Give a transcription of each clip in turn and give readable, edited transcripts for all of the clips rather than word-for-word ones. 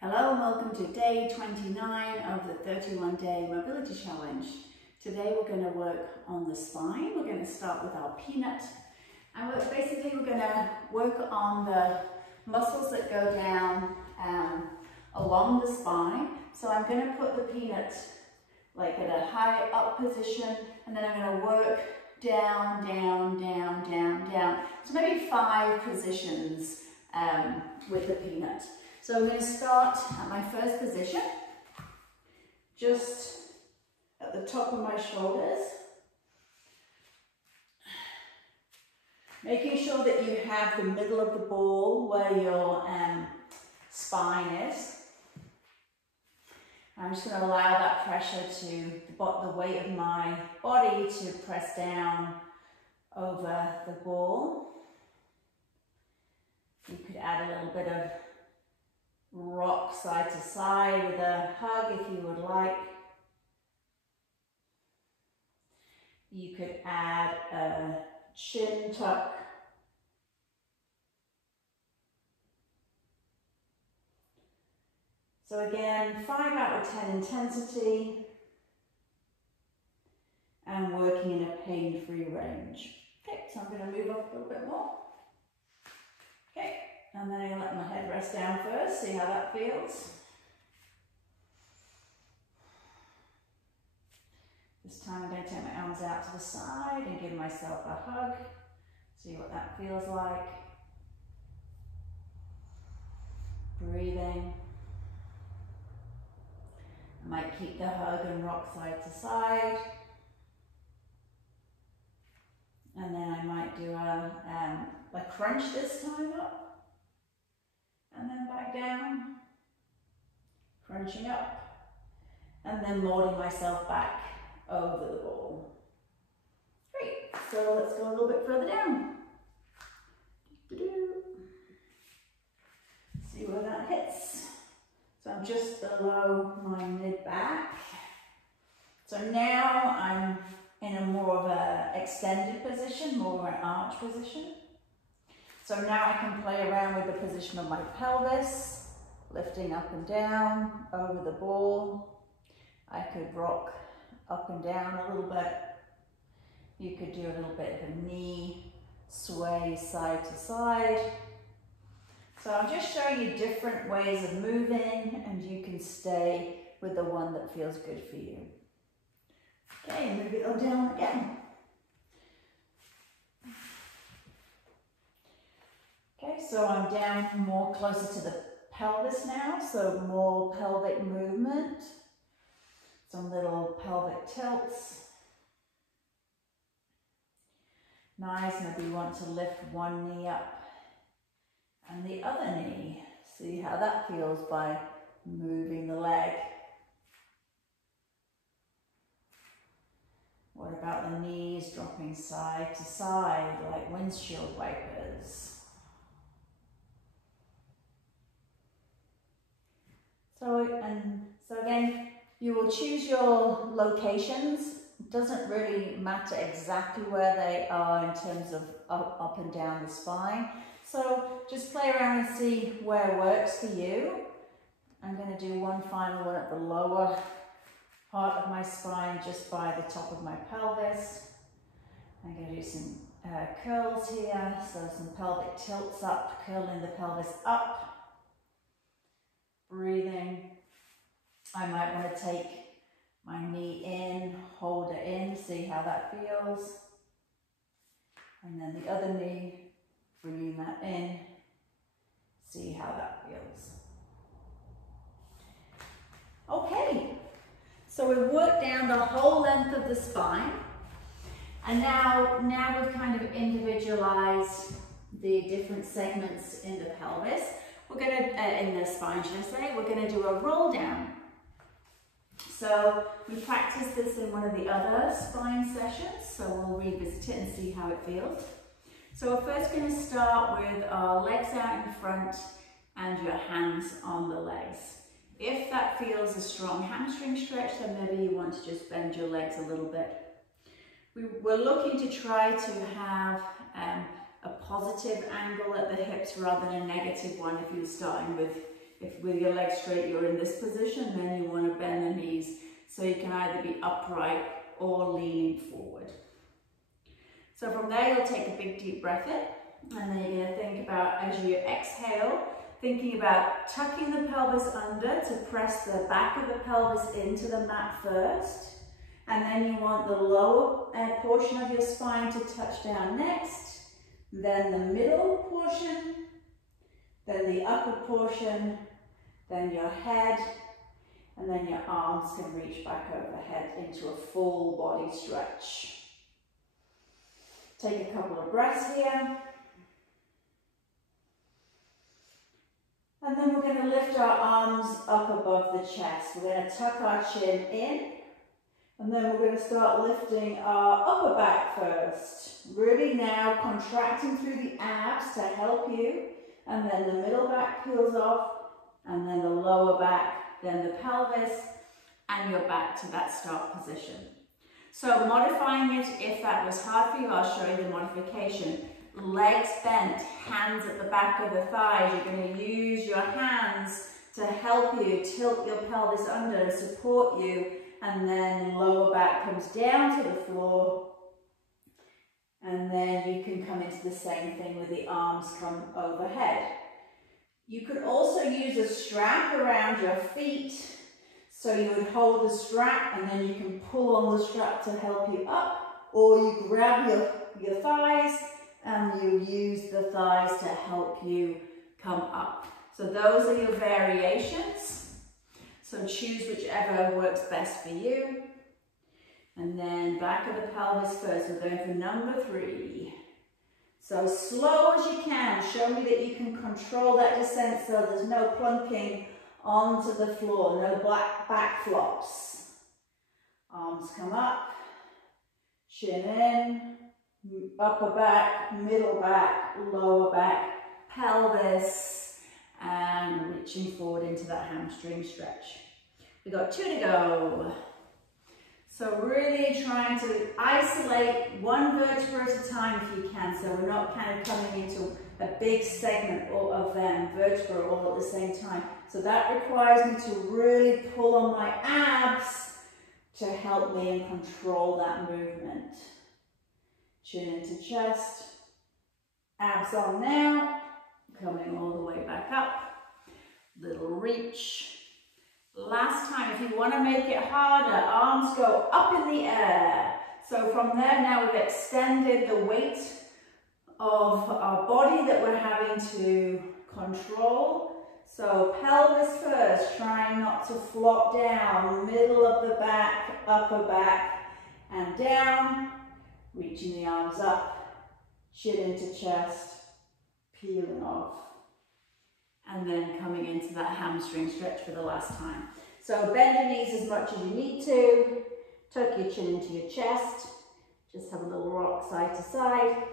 Hello and welcome to day 29 of the 31-day mobility challenge. Today we're going to work on the spine. We're going to start with our peanut, and we're going to work on the muscles that go down along the spine. So I'm going to put the peanut like at a high up position, and then I'm going to work down, down, down, down, down. So maybe 5 positions with the peanut. So I'm going to start at my first position, just at the top of my shoulders, making sure that you have the middle of the ball where your spine is. I'm just going to allow that pressure to the weight of my body to press down over the ball. You could add a little bit of rock side to side with a hug if you would like. You could add a chin tuck. So again, 5 out of 10 intensity and working in a pain-free range. Okay, so I'm going to move up a little bit more. Okay. And then I'm going to let my head rest down first, see how that feels. This time I'm going to take my arms out to the side and give myself a hug. See what that feels like. Breathing. I might keep the hug and rock side to side. And then I might do a crunch this time up. And then back down, crunching up, and then lording myself back over the ball. Great, so let's go a little bit further down. See where that hits. So I'm just below my mid-back. So now I'm in a more of an extended position, more of an arch position. So now I can play around with the position of my pelvis, lifting up and down over the ball. I could rock up and down a little bit. You could do a little bit of a knee sway side to side. So I'm just showing you different ways of moving, and you can stay with the one that feels good for you. Okay, move it all down again. Okay, so I'm down more closer to the pelvis now, so more pelvic movement, some little pelvic tilts. Nice, maybe you want to lift one knee up and the other knee. See how that feels by moving the leg. What about the knees dropping side to side like windshield wipers? So again, you will choose your locations. It doesn't really matter exactly where they are in terms of up and down the spine. So just play around and see where works for you. I'm going to do one final one at the lower part of my spine, just by the top of my pelvis. I'm going to do some curls here, so some pelvic tilts up, curling the pelvis up. Breathing. I might want to take my knee in, hold it in, see how that feels. And then the other knee, bringing that in, see how that feels. Okay, so we've worked down the whole length of the spine. And now we've kind of individualized the different segments in the pelvis. We're going to, in the spine, should I say, we're going to do a roll down. So we practiced this in one of the other spine sessions, so we'll revisit it and see how it feels. So we're first going to start with our legs out in front and your hands on the legs. If that feels a strong hamstring stretch, then maybe you want to just bend your legs a little bit. We're looking to try to have a positive angle at the hips rather than a negative one if you're starting with If with your legs straight you're in this position, then you want to bend the knees so you can either be upright or leaning forward. So from there, you'll take a big deep breath in, and then you're going to think about, as you exhale, thinking about tucking the pelvis under to press the back of the pelvis into the mat first. And then you want the lower portion of your spine to touch down next, then the middle portion, then the upper portion, then your head, and then your arms can reach back overhead into a full body stretch. Take a couple of breaths here. And then we're going to lift our arms up above the chest. We're going to tuck our chin in. And then we're going to start lifting our upper back first. Really now contracting through the abs to help you. And then the middle back peels off. And then the lower back, then the pelvis. And you're back to that start position. So modifying it, if that was hard for you, I'll show you the modification. Legs bent, hands at the back of the thighs. You're going to use your hands to help you tilt your pelvis under and support you. And then lower back comes down to the floor. And then you can come into the same thing with the arms come overhead. You could also use a strap around your feet. So you would hold the strap and then you can pull on the strap to help you up. Or you grab your thighs and you use the thighs to help you come up. So those are your variations. So choose whichever works best for you. And then back of the pelvis first. We're going for number 3. So slow as you can. Show me that you can control that descent so there's no plunking onto the floor, no back flops. Arms come up, chin in, upper back, middle back, lower back, pelvis, and reaching forward into that hamstring stretch. We've got 2 to go. So really trying to isolate one vertebra at a time if you can, so we're not kind of coming into a big segment of them, vertebra all at the same time. So that requires me to really pull on my abs to help me and control that movement. Chin into chest, abs on now, coming all the way back up, little reach. Last time, if you want to make it harder, arms go up in the air. So from there now we've extended the weight of our body that we're having to control. So pelvis first, trying not to flop down, middle of the back, upper back, and down. Reaching the arms up, chin into chest, peeling off. And then coming into that hamstring stretch for the last time. So bend your knees as much as you need to. Tuck your chin into your chest. Just have a little rock side to side.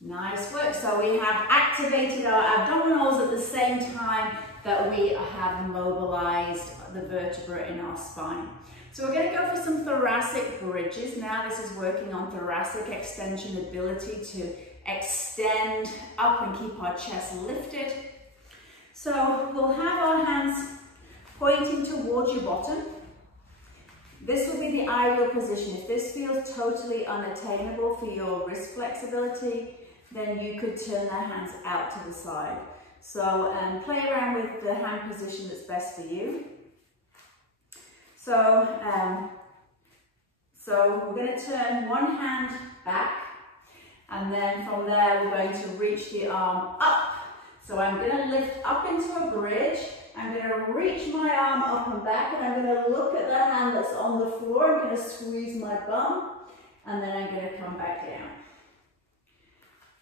Nice work. So we have activated our abdominals at the same time that we have mobilized the vertebra in our spine. So we're going to go for some thoracic bridges. Now this is working on thoracic extension, ability to extend up and keep our chest lifted. So we'll have our hands pointing towards your bottom. This will be the ideal position. If this feels totally unattainable for your wrist flexibility, then you could turn the hands out to the side. So play around with the hand position that's best for you. So we're going to turn one hand back, and then from there we're going to reach the arm up. So I'm going to lift up into a bridge. I'm going to reach my arm up and back, and I'm going to look at the hand that's on the floor. I'm going to squeeze my bum, and then I'm going to come back down.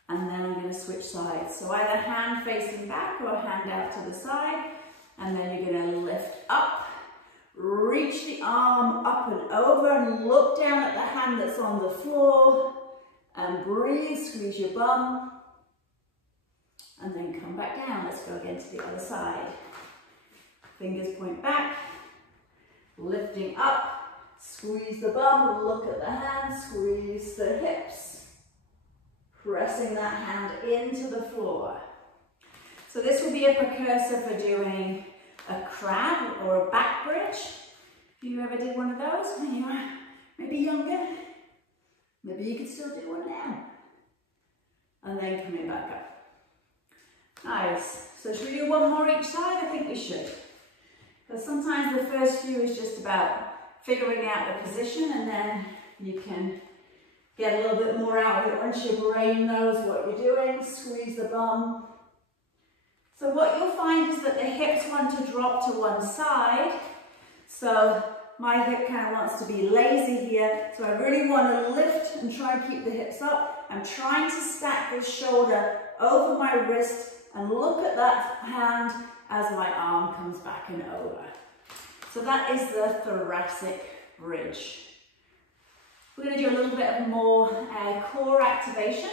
And then I'm going to switch sides. So either hand facing back or hand out to the side, and then you're going to lift up. Reach the arm up and over and look down at the hand that's on the floor and breathe, squeeze your bum, and then come back down. Let's go again to the other side. Fingers point back, lifting up, squeeze the bum, look at the hand, squeeze the hips, pressing that hand into the floor. So this will be a precursor for doing a crab or a back bridge. If you ever did one of those when you were maybe younger, maybe you could still do one now. And then coming back up. Nice. So should we do one more each side? I think we should. Because sometimes the first few is just about figuring out the position, and then you can get a little bit more out of it once your brain knows what you're doing. Squeeze the bum. So what you'll find is that the hips want to drop to one side. So my hip kind of wants to be lazy here. So I really want to lift and try and keep the hips up. I'm trying to stack this shoulder over my wrist and look at that hand as my arm comes back and over. So that is the thoracic bridge. We're going to do a little bit of more core activation.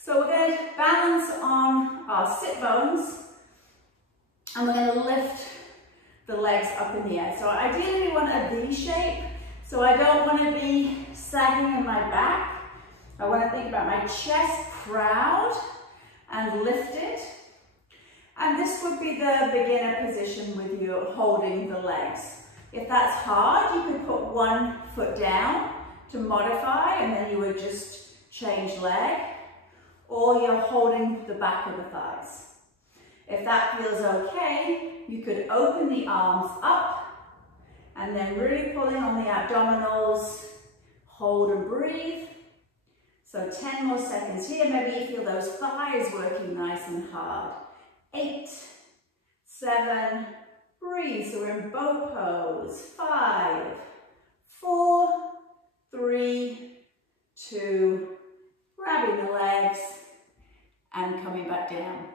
So we're going to balance on our sit bones, and we're going to lift the legs up in the air. So ideally we want a V shape, so I don't want to be sagging in my back. I want to think about my chest proud and lifted. And this would be the beginner position with you holding the legs. If that's hard, you could put one foot down to modify, and then you would just change leg, or you're holding the back of the thighs. If that feels okay, you could open the arms up and then really pull in on the abdominals, hold and breathe. So 10 more seconds here. Maybe you feel those thighs working nice and hard. 8, 7, breathe. So we're in boat pose. 5, 4, 3, 2, grabbing the legs and coming back down.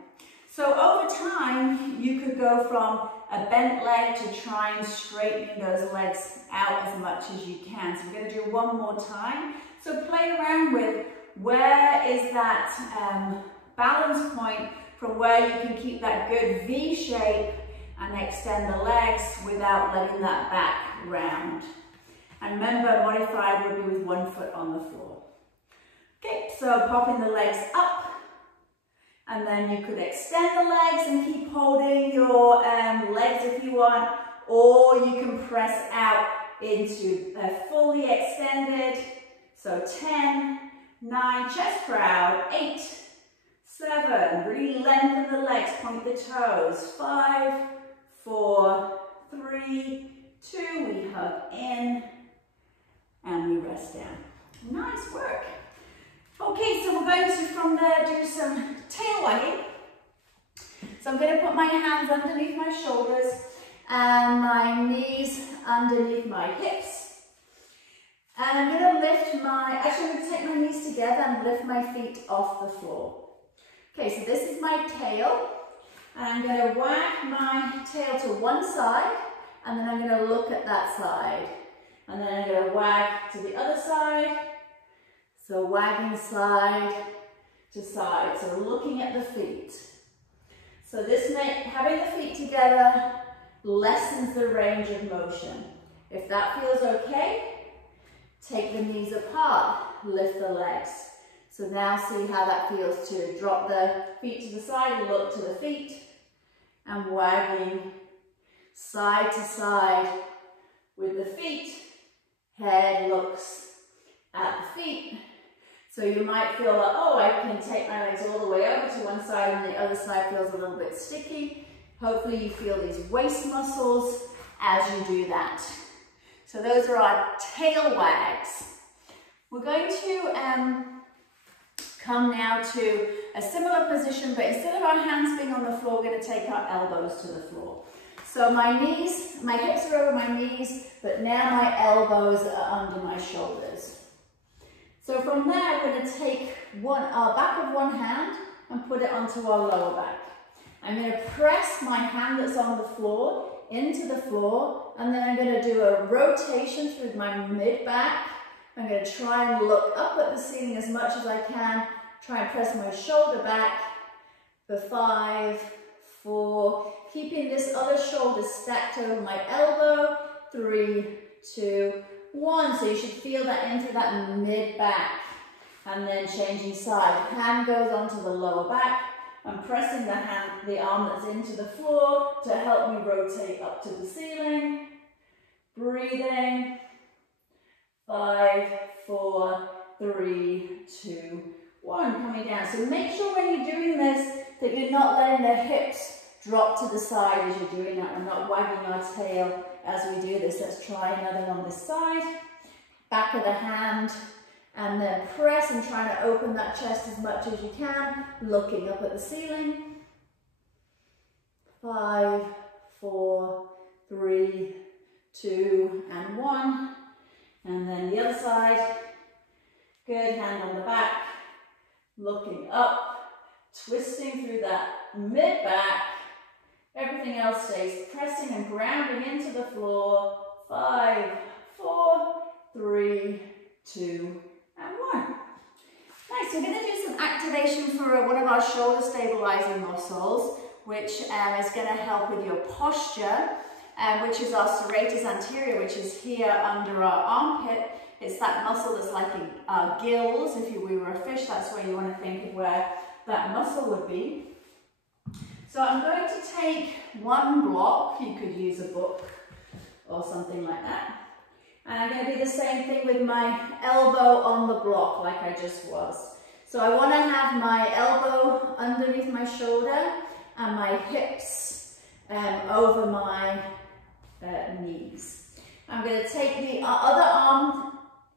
So over time, you could go from a bent leg to try and straighten those legs out as much as you can. So we're going to do one more time. So play around with where is that balance point from where you can keep that good V shape and extend the legs without letting that back round. And remember, modified would be with one foot on the floor. Okay, so popping the legs up, and then you could extend the legs and keep holding your legs if you want, or you can press out into fully extended. So 10, 9, chest proud, 8, 7, really lengthen the legs, point the toes, 5, 4, 3, 2, we hug in, and we rest down. Nice work. Okay, so we're going to from there do some tail wagging. So I'm going to put my hands underneath my shoulders and my knees underneath my hips. And I'm going to lift actually I'm going to take my knees together and lift my feet off the floor. Okay, so this is my tail. And I'm going to wag my tail to one side, and then I'm going to look at that side. And then I'm going to wag to the other side. So wagging side to side, so looking at the feet. So this having the feet together lessens the range of motion. If that feels okay, take the knees apart, lift the legs. So now see how that feels to drop the feet to the side, look to the feet, and wagging side to side with the feet. Head looks at the feet. So you might feel that, oh, I can take my legs all the way over to one side and the other side feels a little bit sticky. Hopefully you feel these waist muscles as you do that. So those are our tail wags. We're going to come now to a similar position, but instead of our hands being on the floor, we're going to take our elbows to the floor. So my hips are over my knees, but now my elbows are under my shoulders. So from there, we're going to take our back of one hand and put it onto our lower back. I'm going to press my hand that's on the floor into the floor, and then I'm going to do a rotation through my mid-back. I'm going to try and look up at the ceiling as much as I can, try and press my shoulder back for 5, 4, keeping this other shoulder stacked over my elbow, 3, 2, 1. So you should feel that into that mid back, and then changing side. Hand goes onto the lower back, I'm pressing the arm that's into the floor to help me rotate up to the ceiling. Breathing. 5, 4, 3, 2, 1. Coming down. So make sure when you're doing this that you're not letting the hips drop to the side as you're doing that. We're not wagging our tail as we do this. Let's try another on this side. Back of the hand. And then press and trying to open that chest as much as you can, looking up at the ceiling. 5, 4, 3, 2, and 1. And then the other side. Good, hand on the back, looking up, twisting through that mid-back. Everything else stays pressing and grounding into the floor. 5, 4, 3, 2, and 1. Nice, we're going to do some activation for one of our shoulder stabilizing muscles, which is going to help with your posture, which is our serratus anterior, which is here under our armpit. It's that muscle that's like our gills. If we were a fish, that's where you want to think of where that muscle would be. So I'm going to take one block. You could use a book or something like that. And I'm going to do the same thing with my elbow on the block like I just was. So I want to have my elbow underneath my shoulder and my hips over my knees. I'm going to take the other arm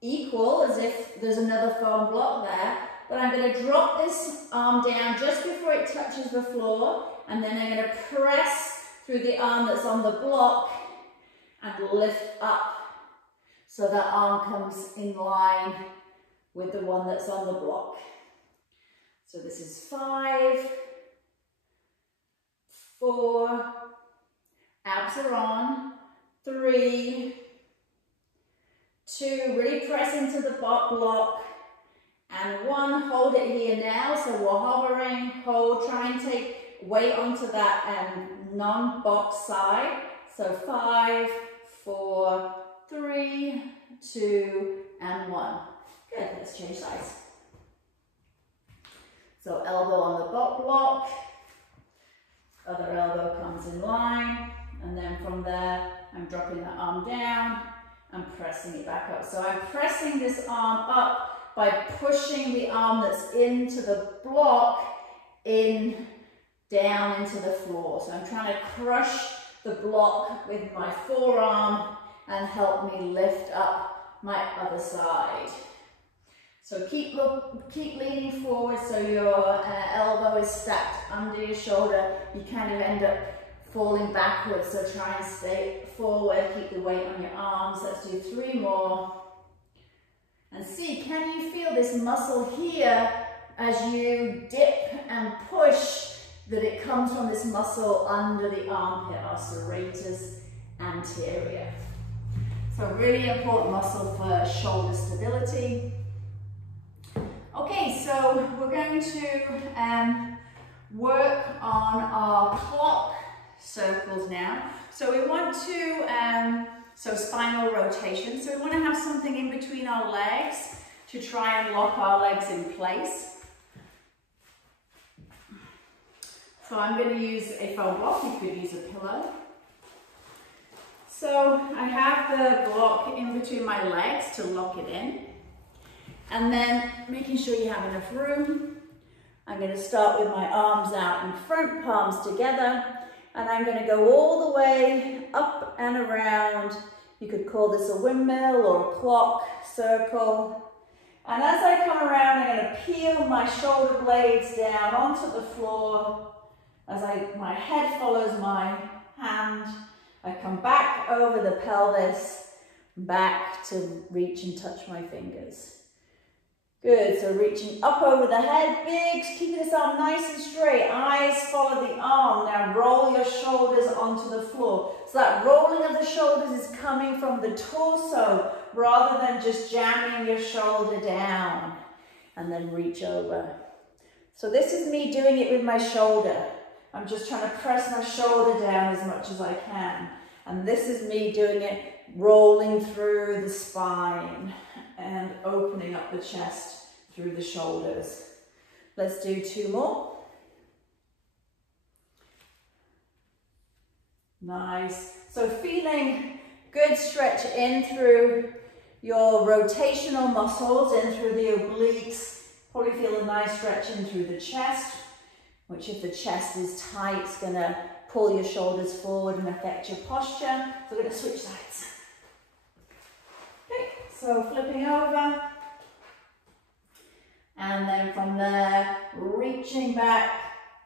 equal as if there's another foam block there, but I'm going to drop this arm down just before it touches the floor, and then I'm going to press through the arm that's on the block and lift up. So that arm comes in line with the one that's on the block. So this is 5, 4, abs are on, 3, 2, really press into the block, and 1, hold it here now. So we're hovering, hold, try and take weight onto that non-box side. So 5, 4, 3, 2, and 1. Good, let's change sides. So elbow on the block, other elbow comes in line, and then from there, I'm dropping that arm down and pressing it back up. So I'm pressing this arm up by pushing the arm that's into the block down into the floor. So I'm trying to crush the block with my forearm and help me lift up my other side. So keep leaning forward so your elbow is stacked under your shoulder. You kind of end up falling backwards, so try and stay forward, keep the weight on your arms. Let's do 3 more. And see, can you feel this muscle here as you dip and push, that it comes from this muscle under the armpit, our serratus anterior. So really important muscle for shoulder stability. Okay, so we're going to work on our clock circles now. So we want to, so spinal rotation. So we want to have something in between our legs to try and lock our legs in place. So I'm going to use a foam block. You could use a pillow. So I have the block in between my legs to lock it in. And then making sure you have enough room. I'm going to start with my arms out in front, palms together. And I'm going to go all the way up and around. You could call this a windmill or a clock circle. And as I come around, I'm going to peel my shoulder blades down onto the floor. As my head follows my hand, I come back over the pelvis, back to reach and touch my fingers. Good, so reaching up over the head, big, keeping this arm nice and straight. Eyes follow the arm. Now roll your shoulders onto the floor. So that rolling of the shoulders is coming from the torso rather than just jamming your shoulder down. And then reach over. So this is me doing it with my shoulder. I'm just trying to press my shoulder down as much as I can. And this is me doing it, rolling through the spine and opening up the chest through the shoulders. Let's do 2 more. Nice. So feeling good stretch in through your rotational muscles, in through the obliques. Probably feel a nice stretch in through the chest, which if the chest is tight, it's going to pull your shoulders forward and affect your posture. So we're going to switch sides. Okay, so flipping over. And then from there, reaching back,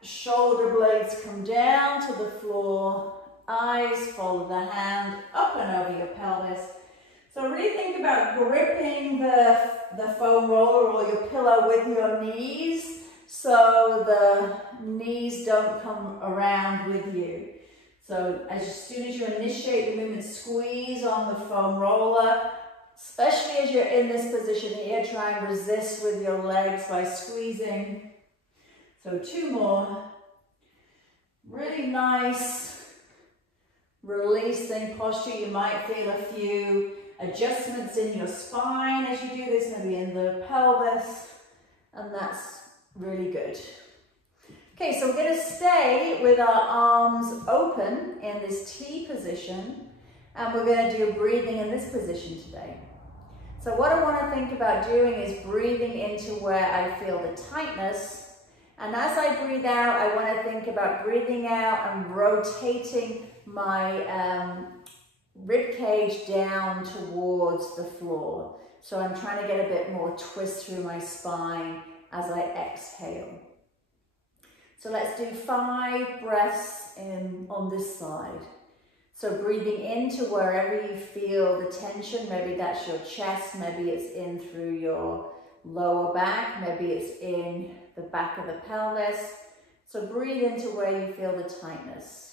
shoulder blades come down to the floor. Eyes follow the hand up and over your pelvis. So really think about gripping the foam roller or your pillow with your knees so the knees don't come around with you. So as soon as you initiate the movement, squeeze on the foam roller, especially as you're in this position here, try and resist with your legs by squeezing. So 2 more. Really nice releasing posture. You might feel a few adjustments in your spine as you do this, maybe in the pelvis, and that's really good. Okay, so we're going to stay with our arms open in this T position, and we're going to do breathing in this position today. So what I want to think about doing is breathing into where I feel the tightness, and as I breathe out, I want to think about breathing out and rotating my rib cage down towards the floor. So I'm trying to get a bit more twist through my spine as I exhale. So let's do 5 breaths in on this side. So breathing into wherever you feel the tension, maybe that's your chest, maybe it's in through your lower back, maybe it's in the back of the pelvis. So breathe into where you feel the tightness.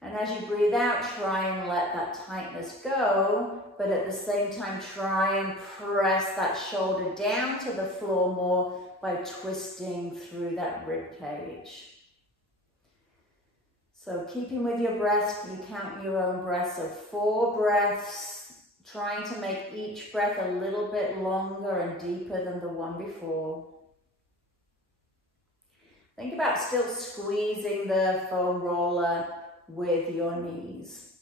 And as you breathe out, try and let that tightness go, but at the same time, try and press that shoulder down to the floor more by twisting through that rib cage. So keeping with your breaths, you count your own breaths. So 4 breaths, trying to make each breath a little bit longer and deeper than the one before. Think about still squeezing the foam roller with your knees.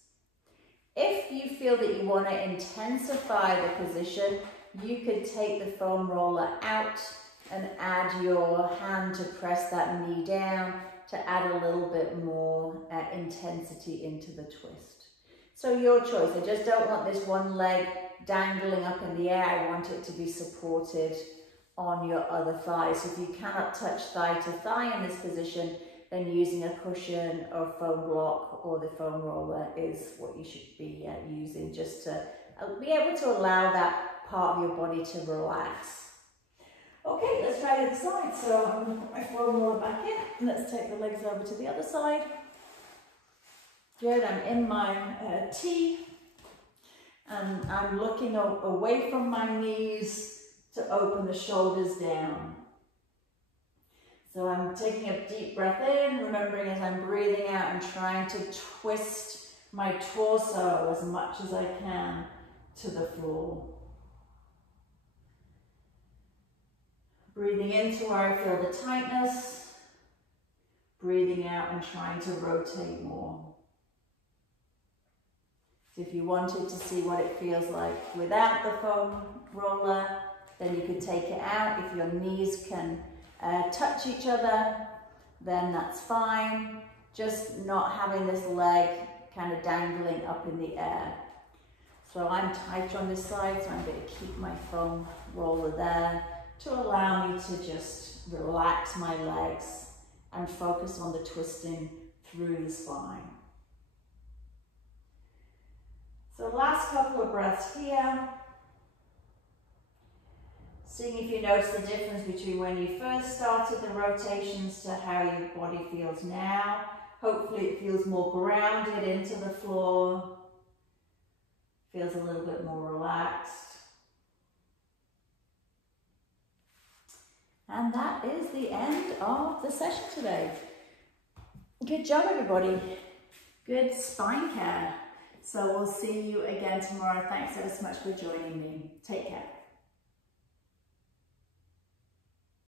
If you feel that you want to intensify the position, you could take the foam roller out and add your hand to press that knee down to add a little bit more intensity into the twist. So your choice. I just don't want this one leg dangling up in the air. I want it to be supported on your other thigh. So if you cannot touch thigh to thigh in this position, then using a cushion or foam block or the foam roller is what you should be using, just to be able to allow that part of your body to relax. Okay, let's try the other side. So I'm going to put my foam roller back in. Let's take the legs over to the other side. Good, I'm in my T, and I'm looking away from my knees to open the shoulders down. So I'm taking a deep breath in, remembering as I'm breathing out, I'm trying to twist my torso as much as I can to the floor. Breathing into where I feel the tightness, breathing out and trying to rotate more. So if you wanted to see what it feels like without the foam roller, then you could take it out. If your knees can touch each other, then that's fine. Just not having this leg kind of dangling up in the air. So I'm tighter on this side, so I'm going to keep my foam roller there to allow me to just relax my legs and focus on the twisting through the spine. So last couple of breaths here. Seeing if you notice the difference between when you first started the rotations to how your body feels now. Hopefully it feels more grounded into the floor. Feels a little bit more relaxed. And that is the end of the session today. Good job, everybody. Good spine care. So we'll see you again tomorrow. Thanks ever so much for joining me. Take care.